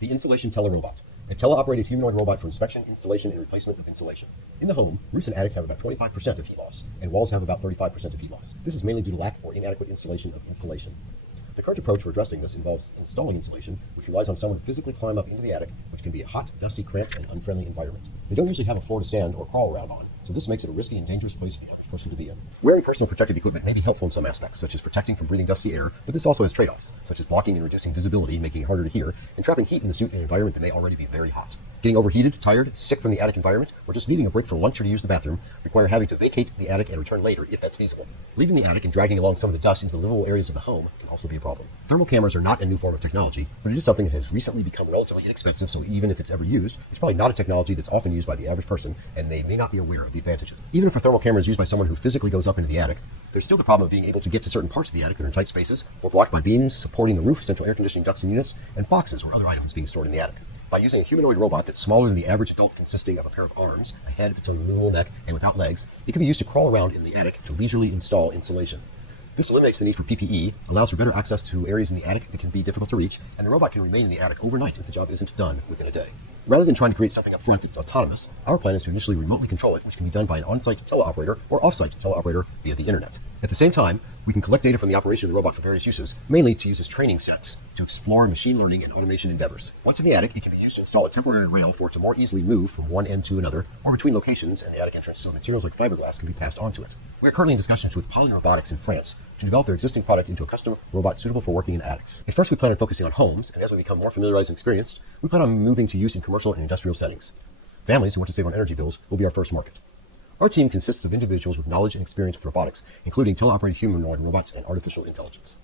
The Insulation TeleRobot, a teleoperated humanoid robot for inspection, installation, and replacement of insulation. In the home, roofs and attics have about 25% of heat loss, and walls have about 35% of heat loss. This is mainly due to lack or inadequate installation of insulation. The current approach for addressing this involves installing insulation, which relies on someone to physically climb up into the attic, which can be a hot, dusty, cramped, and unfriendly environment. They don't usually have a floor to stand or crawl around on, so this makes it a risky and dangerous place for the average person to be in. Wearing personal protective equipment may be helpful in some aspects, such as protecting from breathing dusty air, but this also has trade-offs, such as blocking and reducing visibility, making it harder to hear, and trapping heat in the suit in an environment that may already be very hot. Getting overheated, tired, sick from the attic environment, or just needing a break from lunch or to use the bathroom require having to vacate the attic and return later if that's feasible. Leaving the attic and dragging along some of the dust into the livable areas of the home can also be a problem. Thermal cameras are not a new form of technology, but it is something that has recently become relatively inexpensive, so even if it's ever used, it's probably not a technology that's often used by the average person, and they may not be aware of the advantages. Even if a thermal camera is used by someone who physically goes up into the attic, there's still the problem of being able to get to certain parts of the attic that are in tight spaces, or blocked by beams supporting the roof, central air conditioning ducts and units, and boxes or other items being stored in the attic. By using a humanoid robot that's smaller than the average adult, consisting of a pair of arms, a head, its own removable neck, and without legs, it can be used to crawl around in the attic to leisurely install insulation. This eliminates the need for PPE, allows for better access to areas in the attic that can be difficult to reach, and the robot can remain in the attic overnight if the job isn't done within a day. Rather than trying to create something up front that's autonomous, our plan is to initially remotely control it, which can be done by an on-site teleoperator or off-site teleoperator via the internet. At the same time, we can collect data from the operation of the robot for various uses, mainly to use as training sets to explore machine learning and automation endeavors. Once in the attic, it can be used to install a temporary rail for it to more easily move from one end to another or between locations and the attic entrance, so materials like fiberglass can be passed onto it. We are currently in discussions with Poly Robotics in France to develop their existing product into a custom robot suitable for working in attics. At first, we plan on focusing on homes, and as we become more familiarized and experienced, we plan on moving to use in commercial and industrial settings. Families who want to save on energy bills will be our first market. Our team consists of individuals with knowledge and experience with robotics, including teleoperated humanoid robots and artificial intelligence.